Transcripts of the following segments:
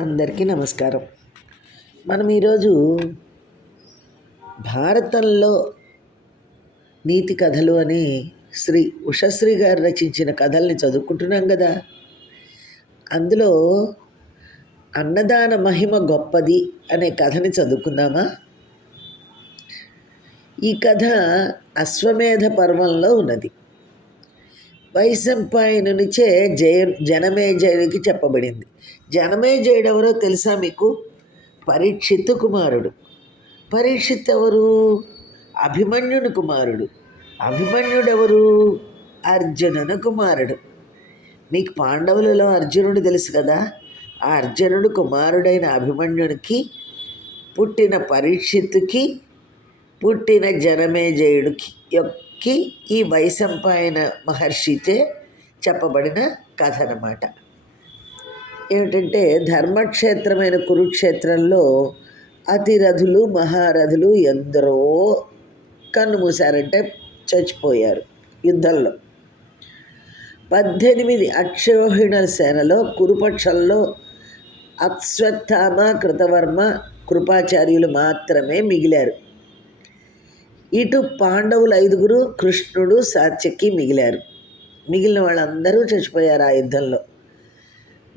అందరికీ నమస్కారం. మనం ఈరోజు భారతంలో నీతి కథలు అని శ్రీ ఉషశ్రీ గారు రచించిన కథల్ని చదువుకుంటున్నాం కదా. అందులో అన్నదాన మహిమ గొప్పది అనే కథని చదువుకుందామా? ఈ కథ అశ్వమేధ పర్వంలో ఉన్నది. వైశంపాయనునిచే జయ జనమేజయుడికి చెప్పబడింది. జనమేజయుడెవరో తెలుసా మీకు? పరీక్షిత్ కుమారుడు. పరీక్షిత్ ఎవరు అభిమన్యుని కుమారుడు. అభిమన్యుడెవరు? అర్జునుని కుమారుడు. మీకు పాండవులలో అర్జునుడు తెలుసు కదా? ఆ అర్జునుడు కుమారుడైన అభిమన్యునికి పుట్టిన పరీక్షిత్తుకి పుట్టిన జనమేజయుడికి యొక్క ఈ వైశంపాయన మహర్షిచే చెప్పబడిన కథ అన్నమాట ఏమిటంటే ధర్మక్షేత్రమైన కురుక్షేత్రంలో అతిరథులు మహారథులు ఎందరో కన్ను మూసారంటే చచ్చిపోయారు యుద్ధంలో. పద్దెనిమిది అక్షోహిణ సేనలో కురుపక్షంలో అశ్వత్థామ కృతవర్మ కృపాచార్యులు మాత్రమే మిగిలారు. ఇటు పాండవులు ఐదుగురు కృష్ణుడు సాత్యకి మిగిలారు. మిగిలిన వాళ్ళందరూ చచ్చిపోయారు ఆ యుద్ధంలో.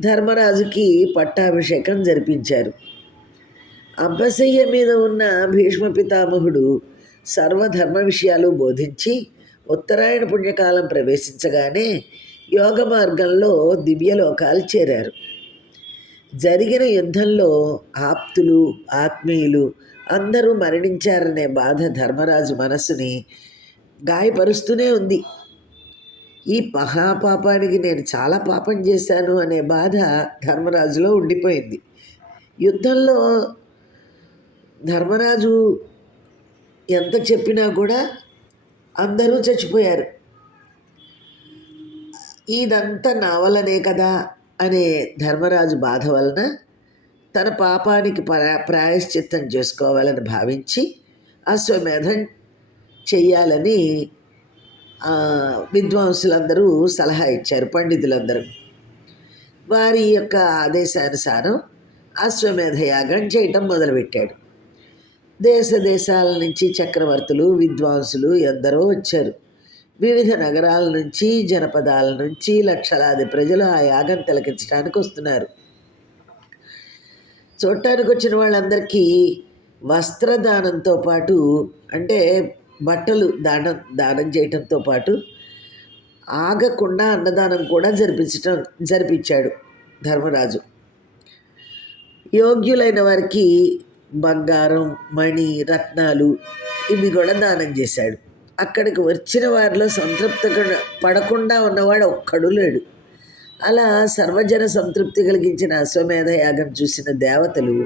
ధర్మరాజుకి పట్టాభిషేకం జరిపించారు. అబ్బసయ్య మీద ఉన్న భీష్మ పితామహుడు సర్వధర్మ విషయాలు బోధించి ఉత్తరాయణ పుణ్యకాలం ప్రవేశించగానే యోగ మార్గంలో దివ్యలోకాలు చేరారు. జరిగిన యుద్ధంలో ఆప్తులు ఆత్మీయులు అందరూ మరణించారనే బాధ ధర్మరాజు మనస్సుని గాయపరుస్తూనే ఉంది. ఈ మహాపాపానికి నేను చాలా పాపం చేశాను అనే బాధ ధర్మరాజులో ఉండిపోయింది. యుద్ధంలో ధర్మరాజు ఎంత చెప్పినా కూడా అందరూ చచ్చిపోయారు. ఇదంతా నా వల్లనే కదా అనే ధర్మరాజు బాధ వలన తన పాపానికి ప్రా ప్రాయశ్చిత్తం చేసుకోవాలని భావించి అశ్వమేధం చెయ్యాలని విద్వాంసులందరూ సలహా ఇచ్చారు పండితులందరూ. వారి యొక్క ఆదేశానుసారం అశ్వమేధ యాగం చేయటం మొదలుపెట్టాడు. దేశ దేశాల నుంచి చక్రవర్తులు విద్వాంసులు ఎందరో వచ్చారు. వివిధ నగరాల నుంచి జనపదాల నుంచి లక్షలాది ప్రజలు ఆ యాగం తిలకించడానికి వస్తున్నారు. చూడటానికి వచ్చిన వాళ్ళందరికీ వస్త్రదానంతో పాటు అంటే బట్టలు దానం దానం చేయటంతో పాటు ఆగకుండా అన్నదానం కూడా జరిపించటం జరిపించాడు ధర్మరాజు. యోగ్యులైన వారికి బంగారం మణి రత్నాలు ఇవి కూడా దానం చేశాడు. అక్కడికి వచ్చిన వారిలో సంతృప్తి పడకుండా ఉన్నవాడు ఒక్కడు లేడు. అలా సర్వజన సంతృప్తి కలిగించిన అశ్వమేధ యాగం చూసిన దేవతలు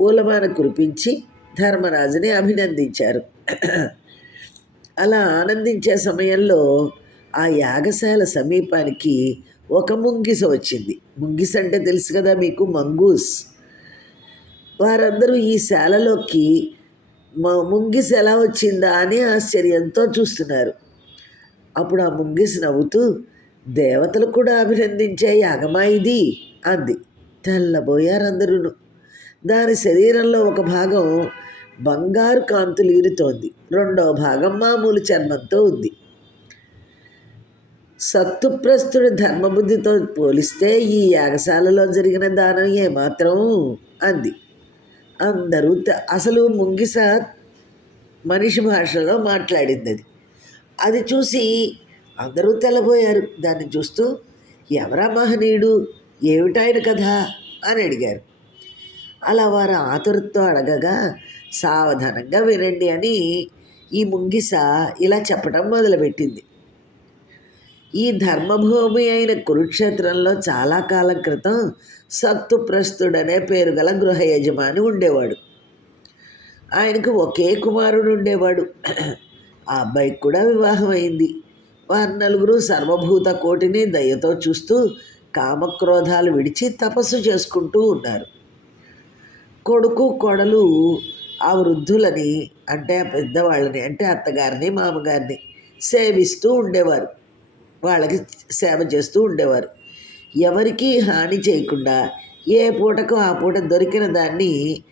పూలమాన కురిపించి ధర్మరాజుని అభినందించారు. అలా ఆనందించే సమయంలో ఆ యాగశాల సమీపానికి ఒక ముంగిస వచ్చింది. ముంగిస అంటే తెలుసు కదా మీకు మంగూస్. వారందరూ ఈ శాలలోకి మా ముంగిస ఎలా వచ్చిందా అని ఆశ్చర్యంతో చూస్తున్నారు. అప్పుడు ఆ ముంగిస నవ్వుతూ దేవతలు కూడా అభినందించే యాగమా ఇది? అంది. తెల్లబోయారందరూ దాని శరీరంలో ఒక భాగం బంగారు కాంతులు ఈరుతోంది రెండవ భాగం మామూలు చర్మంతో ఉంది. సత్తుప్రస్తుడి ధర్మబుద్ధితో పోలిస్తే ఈ యాగశాలలో జరిగిన దానం ఏమాత్రం అంది. అందరూ అసలు ముంగిస మనిషి భాషలో మాట్లాడింది అది అది చూసి అందరూ తెల్లబోయారు. దాన్ని చూస్తూ ఎవరా మహనీయుడు? ఏమిటాయన కథ? అని అడిగారు. అలా వారు ఆతురతో అడగగా సావధానంగా వినండి అని ఈ ముంగిస ఇలా చెప్పడం మొదలుపెట్టింది. ఈ ధర్మభూమి అయిన కురుక్షేత్రంలో చాలా కాలం క్రితం సత్తుప్రస్తుడనే పేరు గల గృహ యజమాని ఉండేవాడు. ఆయనకు ఒకే కుమారుడు ఉండేవాడు. ఆ అబ్బాయికి కూడా వివాహం అయింది. వారు నలుగురు సర్వభూత కోటిని దయతో చూస్తూ కామక్రోధాలు విడిచి తపస్సు చేసుకుంటూ ఉన్నారు. కొడుకు కొడలు ఆ వృద్ధులని అంటే ఆ పెద్దవాళ్ళని అంటే అత్తగారిని మామగారిని సేవిస్తూ ఉండేవారు. వాళ్ళకి సేవ చేస్తూ ఉండేవారు. ఎవరికీ హాని చేయకుండా ఏ పూటకు ఆ పూట దొరికిన దాన్ని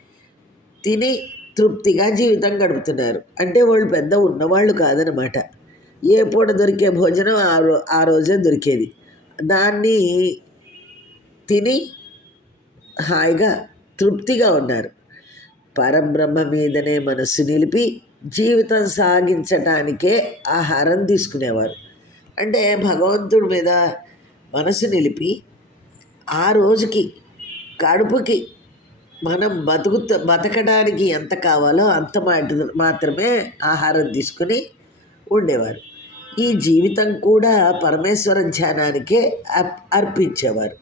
తిని తృప్తిగా జీవితం గడుపుతున్నారు. అంటే వాళ్ళు పెద్ద ఉన్నవాళ్ళు కాదనమాట ఏ పూట దొరికే భోజనం ఆ రో ఆ రోజే దొరికేది. దాన్ని తిని హాయిగా తృప్తిగా ఉన్నారు. పరబ్రహ్మ మీదనే మనస్సు నిలిపి జీవితం సాగించటానికే ఆహారం తీసుకునేవారు. అంటే భగవంతుడి మీద మనసు నిలిపి ఆ రోజుకి కడుపుకి మనం బతుకు బతకడానికి ఎంత కావాలో అంత మాట మాత్రమే ఆహారం తీసుకుని ఉండేవారు. ఈ జీవితం కూడా పరమేశ్వర ధ్యానానికే అర్పించేవారు.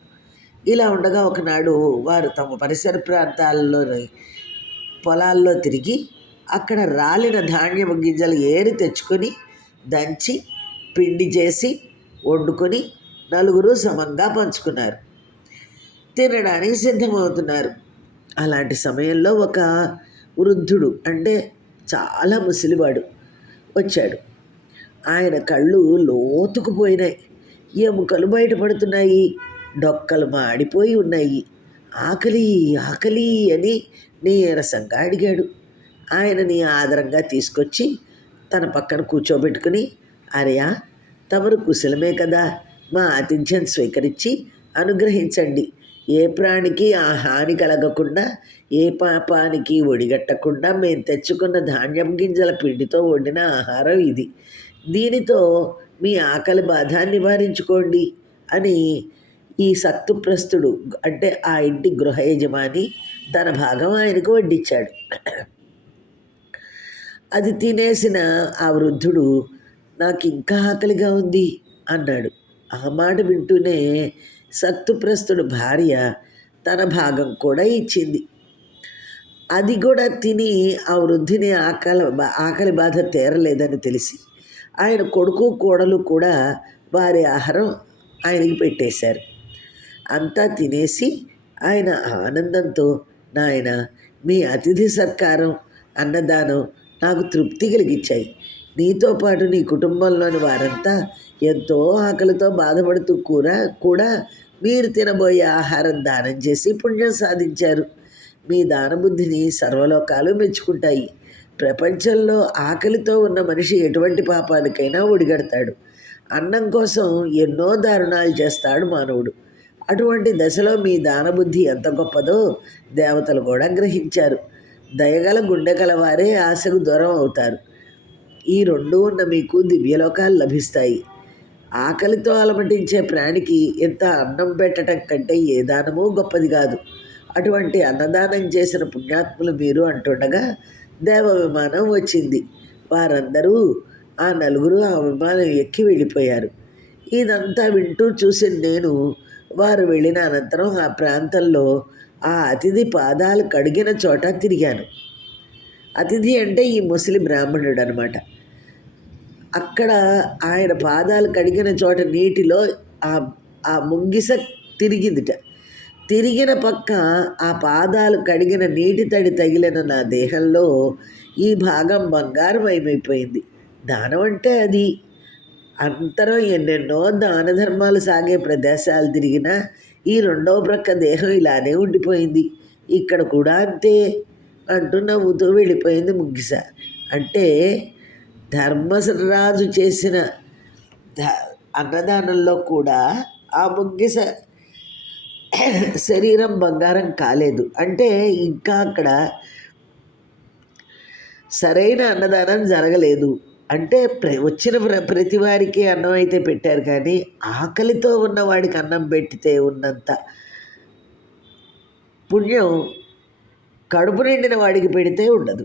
ఇలా ఉండగా ఒకనాడు వారు తమ పరిసర ప్రాంతాల్లోని పొలాల్లో తిరిగి అక్కడ రాలిన ధాన్యపు గింజలు ఏరి తెచ్చుకొని దంచి పిండి చేసి వండుకొని నలుగురు సమంగా పంచుకున్నారు. తినడానికి సిద్ధమవుతున్నారు. అలాంటి సమయంలో ఒక వృద్ధుడు అంటే చాలా ముసలివాడు వచ్చాడు. ఆయన కళ్ళు లోతుకుపోయినాయి. ఎముకలు బయటపడుతున్నాయి. డొక్కలు మాడిపోయి ఉన్నాయి. ఆకలి ఆకలి అని నీరసంగా అడిగాడు. ఆయనని ఆదరంగా తీసుకొచ్చి తన పక్కన కూర్చోబెట్టుకుని అరయా తమరు కుశలమే కదా మా ఆతిథ్యం స్వీకరించి అనుగ్రహించండి. ఏ ప్రాణికి ఆ హాని కలగకుండా ఏ పాపానికి ఒడిగట్టకుండా మేము తెచ్చుకున్న ధాన్యం గింజల పిండితో వండిన ఆహారం ఇది. దీనితో మీ ఆకలి బాధ నివారించుకోండి అని ఈ సత్తుప్రస్తుడు అంటే ఆ ఇంటి గృహ యజమాని తన భాగం ఆయనకు వడ్డించాడు అది తినేసిన ఆ వృద్ధుడు నాకు ఇంకా ఆకలిగా ఉంది అన్నాడు. ఆ మాట వింటూనే సత్తుప్రస్తుడు భార్య తన భాగం కూడా ఇచ్చింది. అది కూడా తిని ఆ వృద్ధిని ఆకలి ఆకలి బాధ తీరలేదని తెలిసి ఆయన కొడుకు కోడలు కూడా వారి ఆహారం ఆయనకి పెట్టేశారు. అంతా తినేసి ఆయన ఆనందంతో నాయన మీ అతిథి సత్కారం అన్నదానం నాకు తృప్తి కలిగించాయి. నీతో పాటు నీ కుటుంబంలోని వారంతా ఎంతో ఆకలితో బాధపడుతూ కూడా కూడా మీరు తినబోయే ఆహారం దానం చేసి పుణ్యం సాధించారు. మీ దానబుద్ధిని సర్వలోకాలు మెచ్చుకుంటాయి. ప్రపంచంలో ఆకలితో ఉన్న మనిషి ఎటువంటి పాపాలకైనా ఒడిగడతాడు. అన్నం కోసం ఎన్నో దారుణాలు చేస్తాడు మానవుడు. అటువంటి దశలో మీ దానబుద్ధి ఎంత గొప్పదో దేవతలు కూడా గ్రహించారు. దయగల గుండె కలవారే ఆశకు దూరం అవుతారు. ఈ రెండు ఉన్న మీకు దివ్యలోకాలు లభిస్తాయి. ఆకలితో అలమటించే ప్రాణికి ఎంత అన్నం పెట్టడం కంటే ఏ దానమూ గొప్పది కాదు. అటువంటి అన్నదానం చేసిన పుణ్యాత్ములు మీరు అంటుండగా దేవ విమానం వచ్చింది. వారందరూ ఆ నలుగురు ఆ విమానం ఎక్కి వెళ్ళిపోయారు. ఇదంతా వింటూ చూసిన నేను వారు వెళ్ళిన అనంతరం ఆ ప్రాంతంలో ఆ అతిథి పాదాలు కడిగిన చోట తిరిగాను. అతిథి అంటే ఈ ముసలి బ్రాహ్మణుడు అనమాట అక్కడ ఆయన పాదాలు కడిగిన చోట నీటిలో ఆ ఆ ముంగిస తిరిగిందిట. తిరిగిన పక్క ఆ పాదాలు కడిగిన నీటి తడి తగిలిన నా దేహంలో ఈ భాగం బంగారం అయిపోయింది దానం అంటే అది. అంతరం ఎన్నెన్నో దాన ధర్మాలు సాగే ప్రదేశాలు తిరిగినా ఈ రెండవ ప్రక్క దేహం ఇలానే ఉండిపోయింది. ఇక్కడ కూడా అంతే అంటూ నవ్వుతూ వెళ్ళిపోయింది ముగ్గిస. అంటే ధర్మరాజు చేసిన అన్నదానంలో కూడా ఆ ముగ్గిస శరీరం బంగారం కాలేదు. అంటే ఇంకా అక్కడ సరైన అన్నదానం జరగలేదు. అంటే ప్ర వచ్చిన ప్ర ప్రతి వారికి అన్నం అయితే పెట్టారు కానీ ఆకలితో ఉన్నవాడికి అన్నం పెట్టితే ఉన్నంత పుణ్యం కడుపు నిండిన వాడికి పెడితే ఉండదు.